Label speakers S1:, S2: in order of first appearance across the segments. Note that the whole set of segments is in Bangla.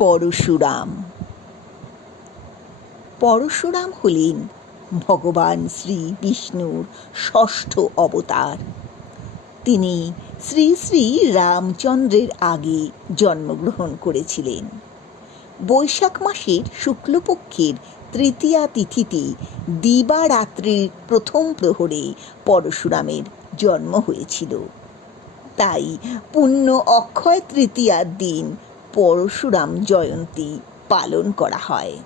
S1: পরশুরাম। পরশুরাম হলেন ভগবান শ্রী বিষ্ণুর ষষ্ঠ অবতার। তিনি শ্রী শ্রী রামচন্দ্রের আগে জন্মগ্রহণ করেছিলেন। বৈশাখ মাসের শুক্লপক্ষের তৃতীয়া তিথিতে দিবারাত্রির প্রথম প্রহরে পরশুরামের জন্ম হয়েছিল। তাই পুণ্য অক্ষয় তৃতীয়ার দিন পরশুরাম জয়ন্তী পালন করা হয়।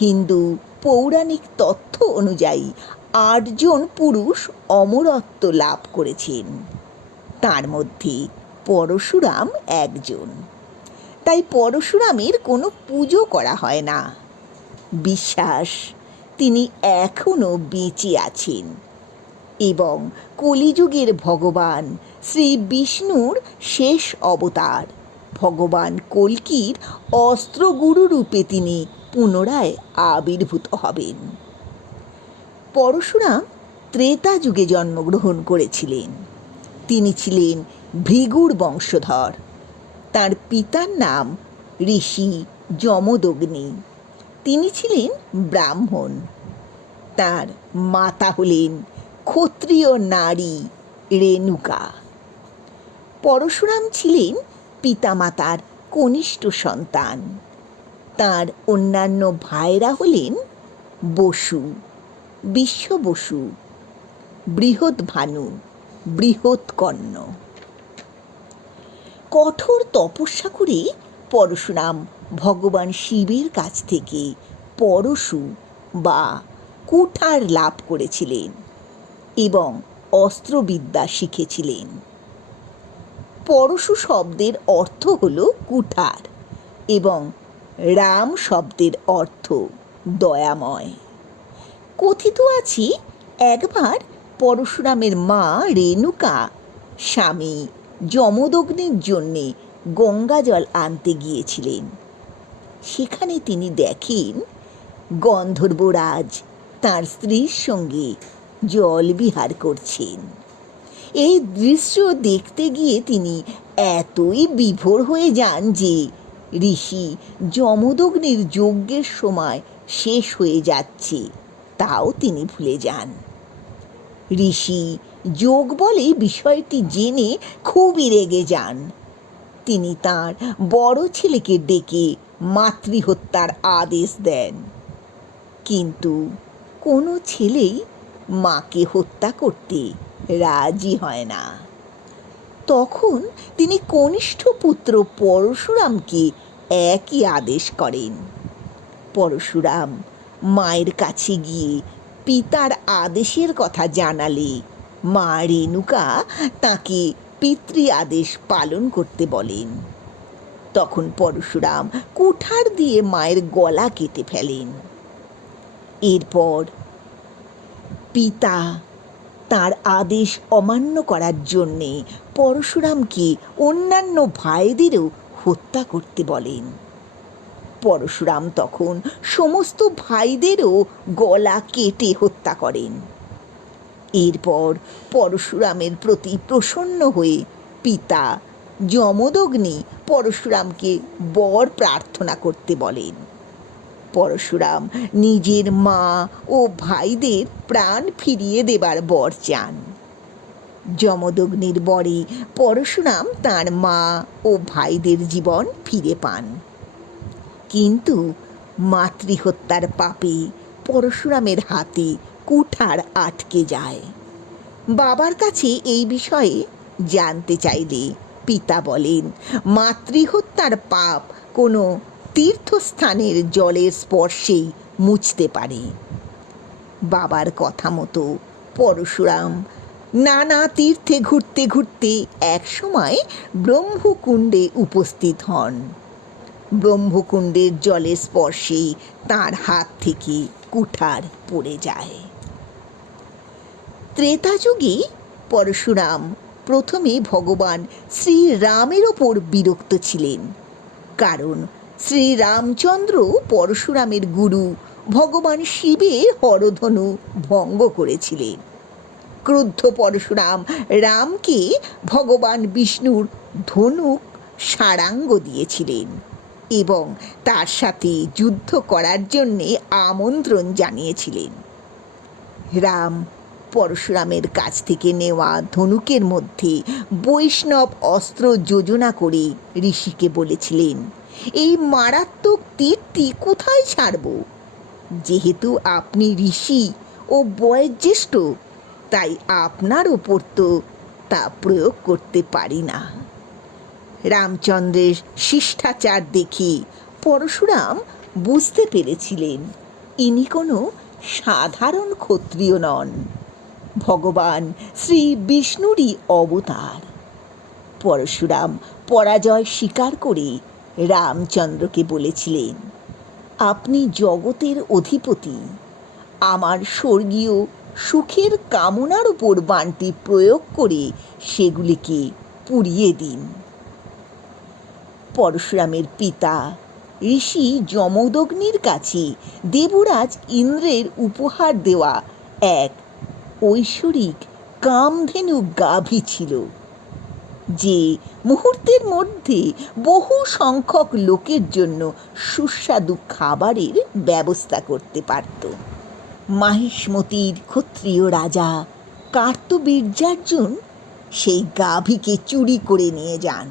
S1: হিন্দু পৌরাণিক তথ্য অনুযায়ী আটজন পুরুষ অমরত্ব লাভ করেছেন। তার মধ্যে পরশুরাম একজন। তাই পরশুরামের কোনো পুজো করা হয় না। বিশ্বাস, তিনি এখনও বেঁচে আছেন এবং কলিযুগের ভগবান শ্রী বিষ্ণুর শেষ অবতার। ভগবান কল্কির অস্ত্রগুরু রূপে তিনি পুনরায় আবির্ভূত হবেন। পরশুরাম ত্রেতা যুগে জন্মগ্রহণ করেছিলেন। তিনি ছিলেন ভৃগুর বংশধর। তার পিতার নাম ঋষি যমদগ্নি। তিনি ছিলেন ব্রাহ্মণ। তার মাতা হলেন ক্ষত্রিয় নারী রেণুকা। পরশুরাম ছিলেন পিতামাতার কনিষ্ঠ সন্তান। তার অন্যান্য ভাইরা হলেন বসু, বিশ্ব বসু, বৃহৎ ভানু, বৃহৎ কর্ণ। কঠোর তপস্যা করে পরশুরাম ভগবান শিবের কাছ থেকে পরশু বা কুঠার লাভ করেছিলেন এবং অস্ত্রবিদ্যা শিখেছিলেন। পরশু শব্দের অর্থ হল কুঠার এবং রাম শব্দের অর্থ দয়াময়। কথিত আছে, একবার পরশুরামের মা রেণুকা স্বামী যমদগ্নির জন্যে গঙ্গা জল আনতে গিয়েছিলেন। সেখানে তিনি দেখেন গন্ধর্বরাজ তার স্ত্রীর সঙ্গে জল বিহার করছেন। এই দৃশ্য দেখতে গিয়ে তিনি এতই বিভোর হয়ে যান যে ঋষি যমদগ্নির যজ্ঞের সময় শেষ হয়ে যাচ্ছে, তাও তিনি ভুলে যান। ঋষি যোগ বলে বিষয়টি জেনে খুবই রেগে যান। তিনি তার বড় ছেলেকে ডেকে মাতৃহত্যার আদেশ দেন। কিন্তু কোনো ছেলেই মাকে হত্যা করতে রাজি হয় না। তখন তিনি কনিষ্ঠ পুত্র পরশুরামকে একই আদেশ করেন। পরশুরাম মায়ের কাছে গিয়ে পিতার আদেশের কথা জানালে মা রেণুকা তাকে পিতৃ আদেশ পালন করতে বলেন। তখন পরশুরাম কুঠার দিয়ে মায়ের গলা কেটে ফেলেন। এরপর পিতা তার আদেশ অমান্য করার জন্যে পরশুরামকে অন্যান্য ভাইদেরও হত্যা করতে বলেন। পরশুরাম তখন সমস্ত ভাইদেরও গলা কেটে হত্যা করেন। এরপর পরশুরামের প্রতি প্রসন্ন হয়ে পিতা যমদগ্নি পরশুরামকে বর প্রার্থনা করতে বলেন। পরশুরাম, নিজের মা ও ভাইদের প্রাণ ফিরিয়ে দেবার বর চান। যমদগ্নির বরে পরশুরাম তার মা ও ভাইদের জীবন ফিরে পান। কিন্তু মাতৃহত্যার পাপে পরশুরামের হাতে কুঠার আটকে যায়। বাবার কাছে এই বিষয়ে জানতে চাইলে পিতা বলেন, মাতৃহত্যার পাপ কোনো তীর্থস্থানের জলের স্পর্শেই মুছতে পারে। বাবার কথা মতো পরশুরাম নানা তীর্থে ঘুরতে ঘুরতে একসময় ব্রহ্মকুণ্ডে উপস্থিত হন। ব্রহ্মকুণ্ডের জলের স্পর্শে তার হাত থেকে কুঠার পড়ে যায়। ত্রেতা যুগে পরশুরাম প্রথমে ভগবান শ্রীরামের ওপর বিরক্ত ছিলেন, কারণ শ্রীরামচন্দ্র পরশুরামের গুরু ভগবান শিবের হরধনু ভঙ্গ করেছিলেন। ক্রুদ্ধ পরশুরাম রামকে ভগবান বিষ্ণুর ধনুক সারাঙ্গ দিয়েছিলেন এবং তার সাথে যুদ্ধ করার জন্যে আমন্ত্রণ জানিয়েছিলেন। রাম পরশুরামের কাছ থেকে নেওয়া ধনুকের মধ্যে বৈষ্ণব অস্ত্র যোজনা করে ঋষিকে বলেছিলেন এই মারাত্মক তীরটি কোথায় ছাড়ব? যেহেতু আপনি ঋষি ও বয়োজ্যেষ্ঠ তাই আপনার ওপর তো তা প্রয়োগ করতে পারি না। রামচন্দ্রের শিষ্টাচার দেখে পরশুরাম বুঝতে পেরেছিলেন, ইনি কোনো সাধারণ ক্ষত্রিয় নন। ভগবান শ্রী বিষ্ণুরই অবতার। পরশুরাম পরাজয় স্বীকার করে রামচন্দ্রকে বলেছিলেন, আপনি জগতের অধিপতি। আমার স্বর্গীয় সুখের কামনার উপর বানটি প্রয়োগ করে সেগুলিকে পুড়িয়ে দিন। পরশুরামের পিতা ঋষি যমদগ্নির কাছে দেবরাজ ইন্দ্রের উপহার দেওয়া এক ঐশ্বরিক কামধেনু গাভী ছিল। যে মুহূর্তের মধ্যে বহু সংখ্যক লোকের জন্য সুস্বাদু খাবারের ব্যবস্থা করতে পারত। মাহিষ্মতির ক্ষত্রিয় রাজা কার্তবীর্যার্জুন সেই গাভীকে চুরি করে নিয়ে যান।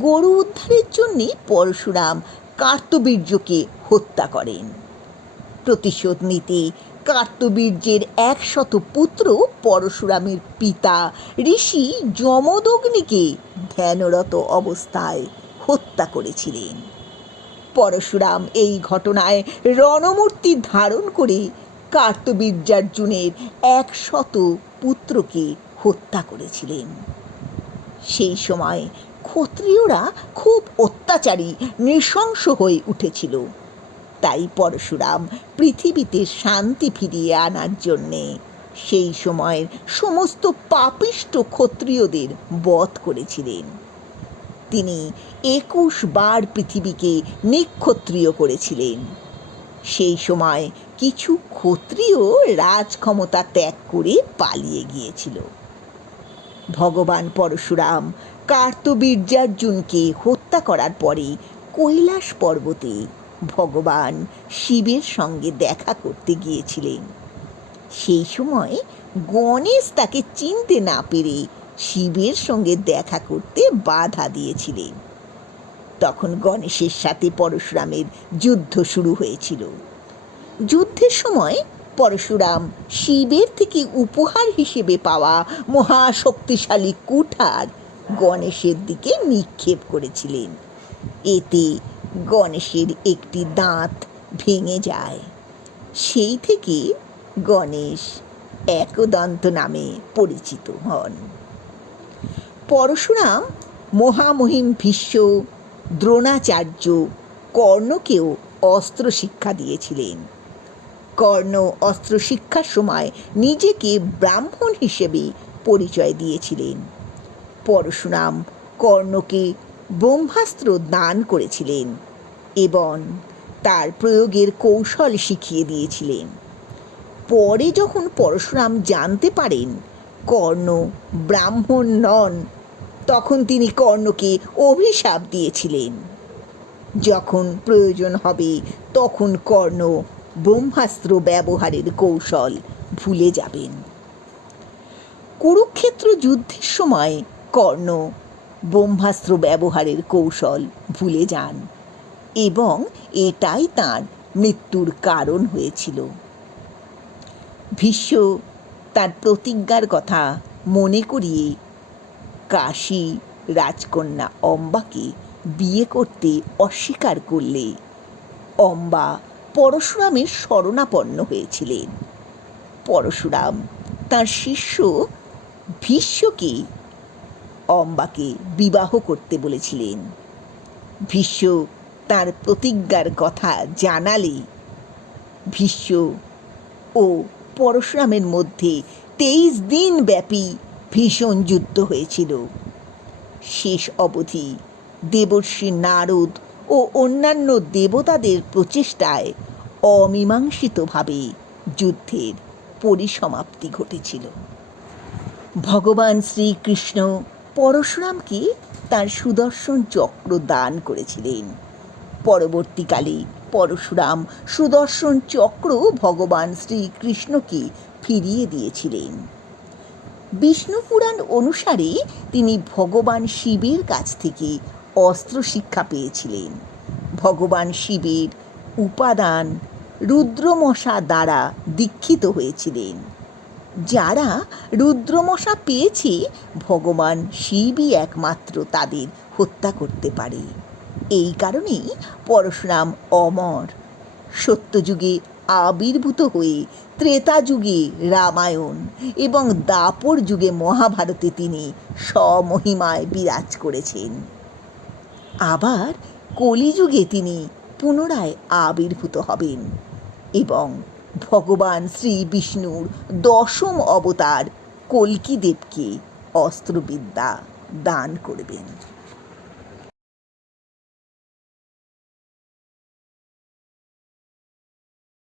S1: গরু উদ্ধারের জন্যে পরশুরাম কার্তবীর্যকে হত্যা করেন। প্রতিশোধ নিতে কার্তবীর্যের একশত পুত্র পরশুরামের পিতা ঋষি যমদগ্নিকে ধ্যানরত অবস্থায় হত্যা করেছিলেন। পরশুরাম এই ঘটনায় রণমূর্তি ধারণ করে কার্তবীর্যার্জুনের একশত পুত্রকে হত্যা করেছিলেন। সেই সময় ক্ষত্রিয়রা খুব অত্যাচারী, নৃশংস হয়ে উঠেছিল। তাই পরশুরাম পৃথিবীতে শান্তি ফিরিয়ে আনার জন্যে সেই সময়ের সমস্ত পাপিষ্ট ক্ষত্রিয়দের বধ করেছিলেন। তিনি একুশ বার পৃথিবীকে নিক্ষত্রিয় করেছিলেন। সেই সময় কিছু ক্ষত্রিয় রাজক্ষমতা ত্যাগ করে পালিয়ে গিয়েছিল। ভগবান পরশুরাম কার্তবীর্যার্জুনকে হত্যা করার পরে কৈলাস পর্বতে ভগবান শিবের সঙ্গে দেখা করতে গিয়েছিলেন। সেই সময় গণেশ তাকে চিনতে না পেরে শিবের সঙ্গে দেখা করতে বাধা দিয়েছিলেন। তখন গণেশের সাথে পরশুরামের যুদ্ধ শুরু হয়েছিল। যুদ্ধের সময় পরশুরাম শিবের থেকে উপহার হিসেবে পাওয়া মহাশক্তিশালী কুঠার গণেশের দিকে নিক্ষেপ করেছিলেন। এতে গণেশের একটি দাঁত ভেঙে যায়। সেই থেকে গণেশ একদন্ত নামে পরিচিত হন। পরশুরাম মহামহিম ভীষ্ম দ্রোণাচার্য কর্ণকেও অস্ত্র শিক্ষা দিয়েছিলেন। কর্ণ অস্ত্র শিক্ষার সময় নিজেকে ব্রাহ্মণ হিসেবে পরিচয় দিয়েছিলেন। পরশুরাম কর্ণকে ব্রহ্মাস্ত্র দান করেছিলেন এবং তার প্রয়োগের কৌশল শিখিয়ে দিয়েছিলেন। পরে যখন পরশুরাম জানতে পারেন কর্ণ ব্রাহ্মণ নন, তখন তিনি কর্ণকে অভিশাপ দিয়েছিলেন। যখন প্রয়োজন হবে তখন কর্ণ ব্রহ্মাস্ত্র ব্যবহারের কৌশল ভুলে যাবেন। কুরুক্ষেত্র যুদ্ধের সময় কর্ণ ব্রহ্মাস্ত্র ব্যবহারের কৌশল ভুলে যান এবং এটাই তার মৃত্যুর কারণ হয়েছিল। ভীষ্ম তার প্রতিজ্ঞার কথা মনে করিয়ে কাশী রাজকন্যা অম্বাকে বিয়ে করতে অস্বীকার করলে অম্বা পরশুরামের শরণাপন্ন হয়েছিলেন। পরশুরাম তার শিষ্য ভীষ্মকে অম্বাকে বিবাহ করতে বলেছিলেন। ভীষ্ম তার প্রতিজ্ঞার কথা জানালে ভীষ্ম, ও পরশুরামের মধ্যে তেইশ দিন ব্যাপী ভীষণ যুদ্ধ হয়েছিল। শেষ অবধি দেবর্ষী নারদ ও অন্যান্য দেবতাদের প্রচেষ্টায় অমীমাংসিতভাবে যুদ্ধের পরিসমাপ্তি ঘটেছিল। ভগবান শ্রীকৃষ্ণ পরশুরামকে তার সুদর্শন চক্র দান করেছিলেন। পরবর্তীকালে পরশুরাম সুদর্শন চক্র ভগবান শ্রীকৃষ্ণকে ফিরিয়ে দিয়েছিলেন। বিষ্ণু পুরাণ অনুসারে তিনি ভগবান শিবের কাছ থেকে অস্ত্র শিক্ষা পেয়েছিলেন। ভগবান শিবের উপাদান রুদ্রমশা দ্বারা দীক্ষিত হয়েছিলেন। যারা রুদ্রমশা পেয়েছে, ভগবান শিবই একমাত্র তাদের হত্যা করতে পারে। এই কারণেই পরশুরাম অমর। সত্যযুগে আবির্ভূত হয়ে ত্রেতা যুগে রামায়ণ এবং দাপর যুগে মহাভারতে তিনি স্বমহিমায় বিরাজ করেছেন। আবার কলিযুগে তিনি পুনরায় আবির্ভূত হবেন এবং ভগবান শ্রী বিষ্ণুর দশম অবতার কল্কি দেবকে অস্ত্রবিদ্যা দান করবেন।